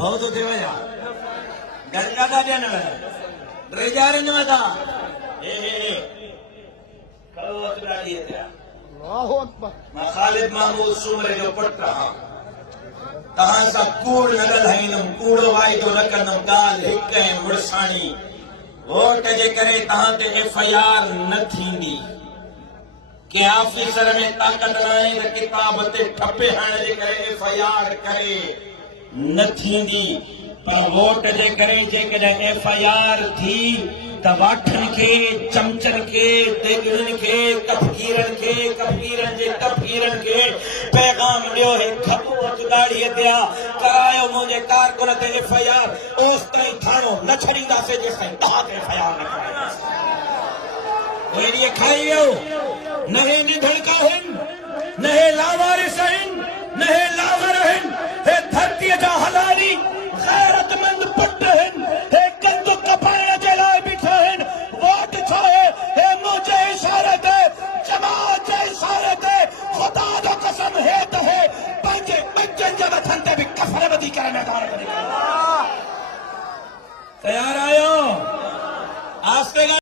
बहुत होते हुए यार गंगा का दिन ड्रेजार में था खालिद महमूद सुमरे जो पट रहा तहां सां कूड़ न ॻाल्हाईंदुमि कूड़ो वाइदो न कंदुमि ॻाल्हि हिक ऐं मुड़साणी वोट जे करे तहां ते FIR न थींदी के ऑफिसर में ताकत न आहे त किताब ते ठपे हणण जे करे FIR करे न थींदी पर वोट जे करे जेकॾहिं FIR थी त वाठनि खे चमचनि खे देगड़ियुनि खे कफ़ीरनि जे तफ़कीरनि खे पैगाम ॾियो हे खपो दाड़ीअ ते करायो मुंहिंजे कारकुन ते FIR ओस ताईं थाणो न छॾींदासीं जेसिताईं तव्हां ते FIR न कराईंदासीं उहे ॾींहं खाई वियो न हे निधड़का आहिनि न हे लावारिस आहिनि न हे लावर आहिनि हे धरतीअ जा हलाली गैरतमंद पुट आहिनि हे कंद कपाइण जे लाइ बीठा आहिनि वोट छो आहे हे मुंहिंजे इशारे ते जमात जे इशारे ते ख़ुदा जो कसम हे त हे पंहिंजे बचनि जे मथनि ते बि कफर ॿधी करे मैदान में निकिरंदा तयार आहियो आस्ते